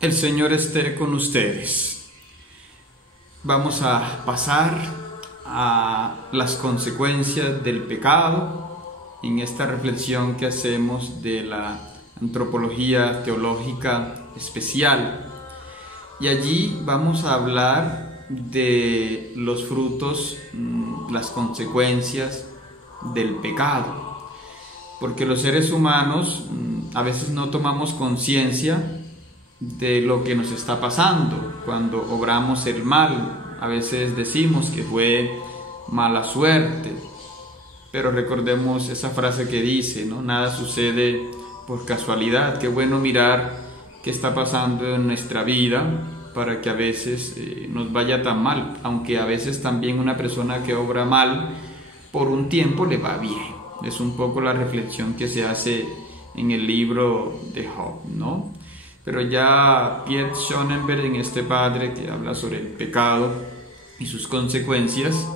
El Señor esté con ustedes. Vamos a pasar a las consecuencias del pecado en esta reflexión que hacemos de la antropología teológica especial. Y allí vamos a hablar de los frutos, las consecuencias del pecado. Porque los seres humanos a veces no tomamos conciencia de lo que nos está pasando cuando obramos el mal. A veces decimos que fue mala suerte, pero recordemos esa frase que dice, ¿no? Nada sucede por casualidad. Qué bueno mirar qué está pasando en nuestra vida para que a veces nos vaya tan mal, aunque a veces también una persona que obra mal por un tiempo le va bien. Es un poco la reflexión que se hace en el libro de Job, ¿no? Pero ya Pierre Schonenberg, en este padre que habla sobre el pecado y sus consecuencias,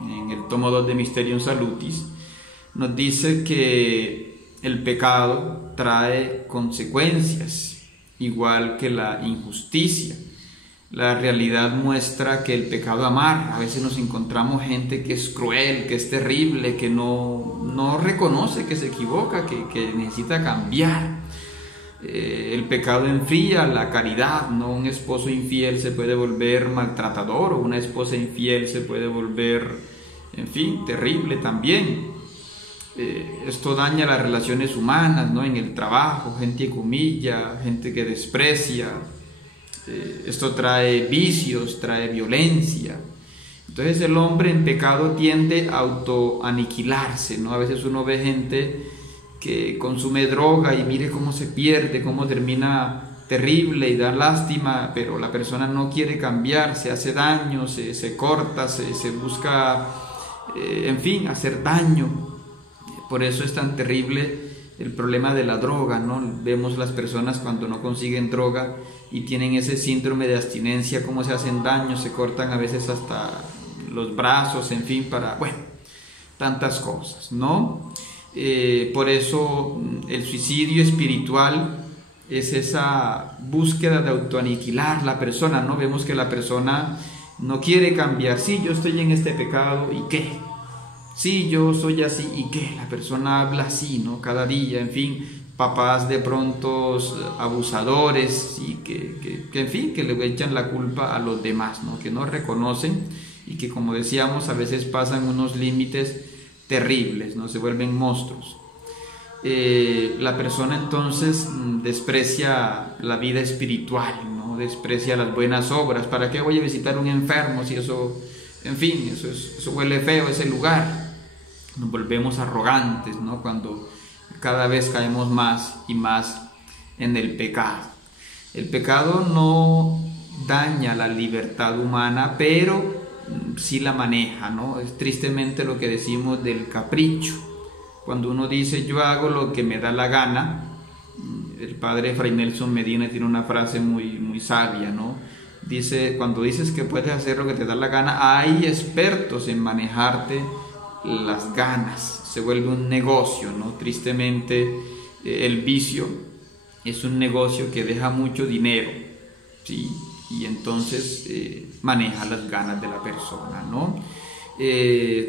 en el tomo 2 de Mysterium Salutis, nos dice que el pecado trae consecuencias, igual que la injusticia. La realidad muestra que el pecado amarga. A veces nos encontramos gente que es cruel, que es terrible, que no reconoce que se equivoca, que necesita cambiar. El pecado enfría la caridad, ¿no? Un esposo infiel se puede volver maltratador, o una esposa infiel se puede volver, en fin, terrible también. Esto daña las relaciones humanas, ¿no? En el trabajo, gente que humilla, gente que desprecia. Esto trae vicios, trae violencia. Entonces el hombre en pecado tiende a autoaniquilarse, ¿no? A veces uno ve gente que consume droga y mire cómo se pierde, cómo termina terrible y da lástima, pero la persona no quiere cambiar, se hace daño, se corta, se busca, en fin, hacer daño. Por eso es tan terrible el problema de la droga, ¿no? Vemos las personas cuando no consiguen droga y tienen ese síndrome de abstinencia, cómo se hacen daño, se cortan a veces hasta los brazos, en fin, bueno, tantas cosas, ¿no? Por eso el suicidio espiritual es esa búsqueda de autoaniquilar la persona, ¿no? Vemos que la persona no quiere cambiar. Sí, yo estoy en este pecado, ¿y qué? Sí, yo soy así, ¿y qué? La persona habla así, ¿no? Cada día, en fin, papás de pronto abusadores y que en fin, que le echan la culpa a los demás, ¿no? Que no reconocen y que, como decíamos, a veces pasan unos límites terribles, ¿no? Se vuelven monstruos. La persona entonces desprecia la vida espiritual, ¿no? Desprecia las buenas obras. ¿Para qué voy a visitar a un enfermo si eso, en fin, eso huele feo ese lugar? Nos volvemos arrogantes, ¿no? Cuando cada vez caemos más y más en el pecado. El pecado no daña la libertad humana, pero sí la maneja, ¿no? Es tristemente lo que decimos del capricho. Cuando uno dice yo hago lo que me da la gana, el padre Fray Nelson Medina tiene una frase muy sabia, ¿no? Dice, cuando dices que puedes hacer lo que te da la gana, hay expertos en manejarte las ganas. Se vuelve un negocio, ¿no? Tristemente el vicio es un negocio que deja mucho dinero, ¿sí? Y entonces maneja las ganas de la persona, ¿no?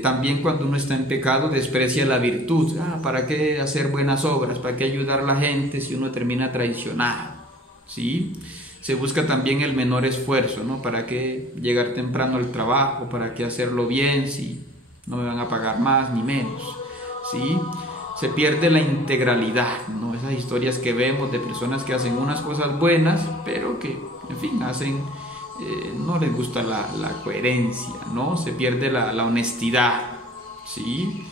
También cuando uno está en pecado desprecia la virtud. ¿Para qué hacer buenas obras? ¿Para qué ayudar a la gente si uno termina traicionado? ¿Sí? Se busca también el menor esfuerzo, ¿no? ¿Para qué llegar temprano al trabajo? ¿Para qué hacerlo bien si no me van a pagar más ni menos? ¿Sí? Se pierde la integralidad, ¿no? Esas historias que vemos de personas que hacen unas cosas buenas, pero que, en fin, no les gusta la coherencia, ¿no? Se pierde la honestidad, ¿sí?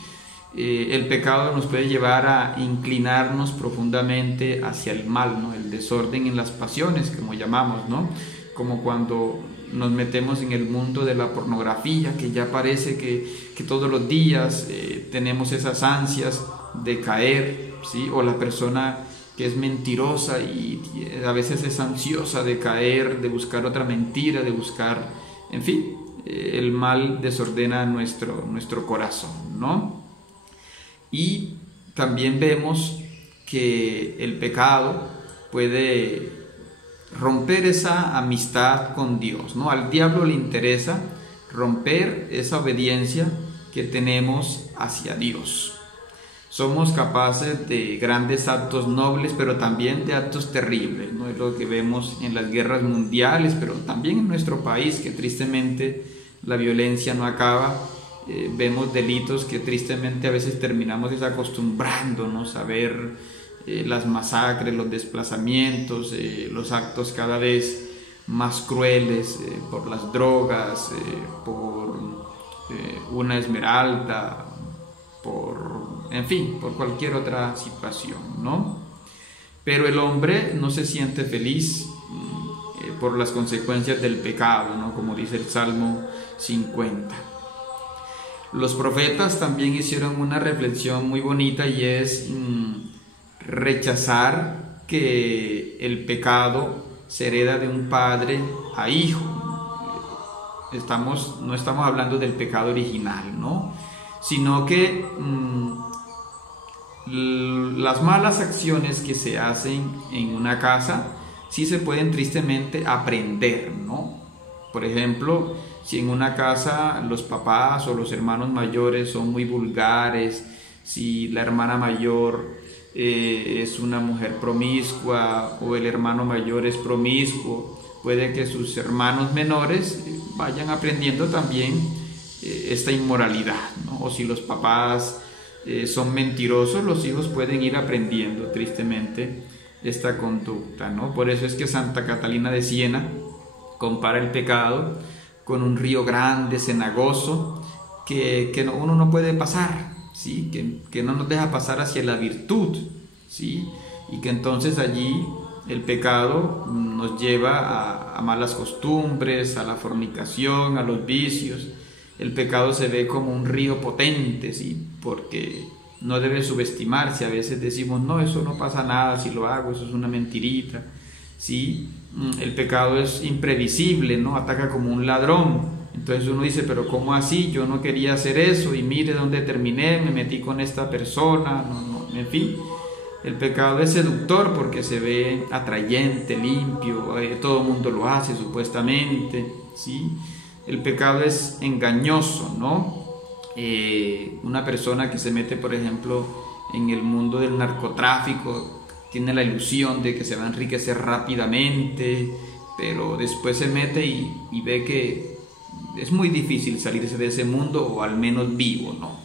El pecado nos puede llevar a inclinarnos profundamente hacia el mal, ¿no? El desorden en las pasiones, como llamamos, ¿no? Como cuando nos metemos en el mundo de la pornografía, que ya parece que todos los días tenemos esas ansias de caer, ¿sí? O la persona que es mentirosa y a veces es ansiosa de caer, de buscar otra mentira, de buscar, en fin, el mal desordena nuestro corazón, ¿no? Y también vemos que el pecado puede romper esa amistad con Dios, ¿no? Al diablo le interesa romper esa obediencia que tenemos hacia Dios. Somos capaces de grandes actos nobles, pero también de actos terribles, ¿no? Es lo que vemos en las guerras mundiales, pero también en nuestro país, que tristemente la violencia no acaba. Vemos delitos que tristemente a veces terminamos desacostumbrándonos a ver, las masacres, los desplazamientos, los actos cada vez más crueles, por las drogas, por una esmeralda, en fin, por cualquier otra situación, ¿no? Pero el hombre no se siente feliz por las consecuencias del pecado, ¿no? Como dice el Salmo 50. Los profetas también hicieron una reflexión muy bonita, y es rechazar que el pecado se hereda de un padre a hijo. No estamos hablando del pecado original, ¿no? Sino que las malas acciones que se hacen en una casa sí se pueden tristemente aprender, ¿no? Por ejemplo, si en una casa los papás o los hermanos mayores son muy vulgares, si la hermana mayor es una mujer promiscua o el hermano mayor es promiscuo, puede que sus hermanos menores vayan aprendiendo también esta inmoralidad, ¿no? O si los papás son mentirosos, los hijos pueden ir aprendiendo tristemente esta conducta, ¿no? Por eso es que Santa Catalina de Siena compara el pecado con un río grande, cenagoso, que uno no puede pasar, ¿sí? Que no nos deja pasar hacia la virtud, ¿sí? Y que entonces allí el pecado nos lleva a malas costumbres, a la fornicación, a los vicios. El pecado se ve como un río potente, ¿sí? Porque no debe subestimarse. A veces decimos, no, eso no pasa nada si lo hago, eso es una mentirita, ¿sí? El pecado es imprevisible, ¿no? Ataca como un ladrón. Entonces uno dice, pero ¿cómo así? Yo no quería hacer eso y mire dónde terminé, me metí con esta persona, en fin. El pecado es seductor porque se ve atrayente, limpio, todo el mundo lo hace supuestamente, ¿sí? El pecado es engañoso, ¿no? Una persona que se mete, por ejemplo, en el mundo del narcotráfico, tiene la ilusión de que se va a enriquecer rápidamente, pero después se mete y ve que es muy difícil salirse de ese mundo, o al menos vivo, ¿no?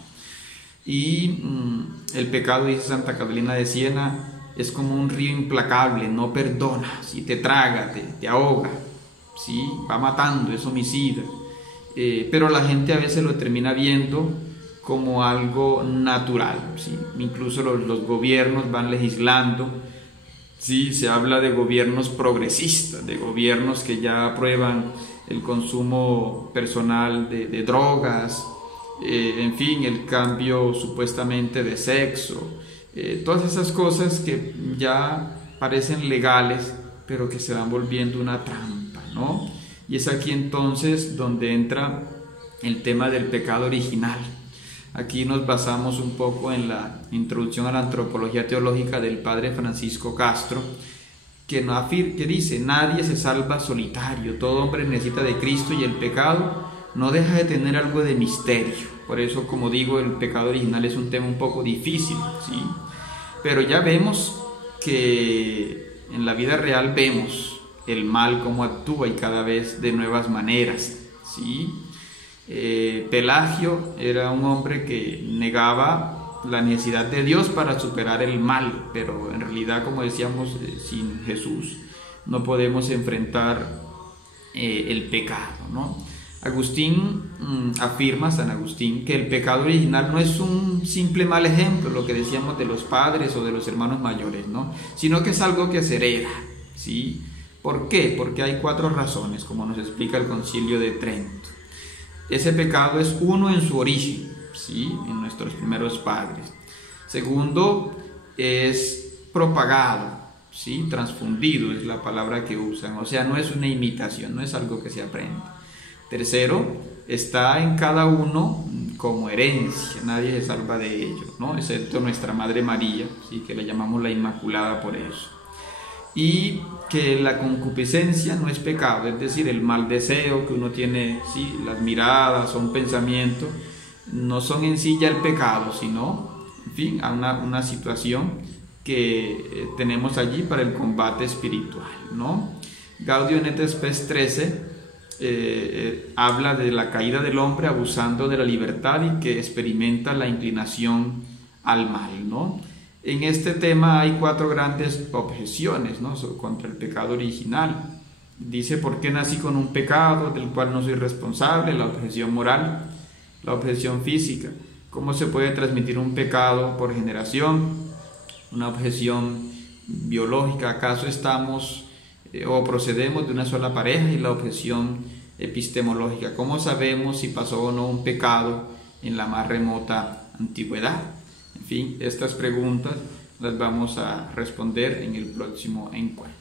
Y el pecado, dice Santa Catalina de Siena, es como un río implacable, no perdona, ¿sí? Te traga, te ahoga, ¿sí? Va matando, es homicida. Pero la gente a veces lo termina viendo como algo natural, ¿sí? Incluso los gobiernos van legislando, ¿sí? Se habla de gobiernos progresistas, de gobiernos que ya aprueban el consumo personal de drogas, en fin, el cambio supuestamente de sexo, todas esas cosas que ya parecen legales, pero que se van volviendo una trampa, ¿no? Y es aquí entonces donde entra el tema del pecado original. Aquí nos basamos un poco en la introducción a la antropología teológica del padre Francisco Castro, que dice, nadie se salva solitario, todo hombre necesita de Cristo, y el pecado no deja de tener algo de misterio. Por eso, como digo, el pecado original es un tema un poco difícil, ¿sí? Pero ya vemos que en la vida real vemos el mal cómo actúa, y cada vez de nuevas maneras, ¿sí? Pelagio era un hombre que negaba la necesidad de Dios para superar el mal, pero en realidad, como decíamos, sin Jesús no podemos enfrentar el pecado, ¿no? San Agustín, que el pecado original no es un simple mal ejemplo, lo que decíamos de los padres o de los hermanos mayores, ¿no? Sino que es algo que se hereda, ¿sí? ¿Por qué? Porque hay 4 razones, como nos explica el Concilio de Trento. Ese pecado es uno en su origen, ¿sí? En nuestros primeros padres. Segundo, es propagado, ¿sí? Transfundido es la palabra que usan, o sea, no es una imitación, no es algo que se aprende. Tercero, está en cada uno como herencia, nadie se salva de ello, ¿no? Excepto nuestra Madre María, ¿sí? Que la llamamos la Inmaculada por eso. y que la concupiscencia no es pecado, es decir, el mal deseo que uno tiene, sí, las miradas o un pensamiento, no son en sí ya el pecado, sino, en fin, a una situación que tenemos allí para el combate espiritual, ¿no? Gaudium et Spes 13 habla de la caída del hombre abusando de la libertad y que experimenta la inclinación al mal, ¿no? En este tema hay 4 grandes objeciones, ¿no?, contra el pecado original. Dice: ¿por qué nací con un pecado del cual no soy responsable? La objeción moral. La objeción física: ¿cómo se puede transmitir un pecado por generación? Una objeción biológica: ¿acaso estamos o procedemos de una sola pareja? Y la objeción epistemológica: ¿cómo sabemos si pasó o no un pecado en la más remota antigüedad? En fin, estas preguntas las vamos a responder en el próximo encuentro.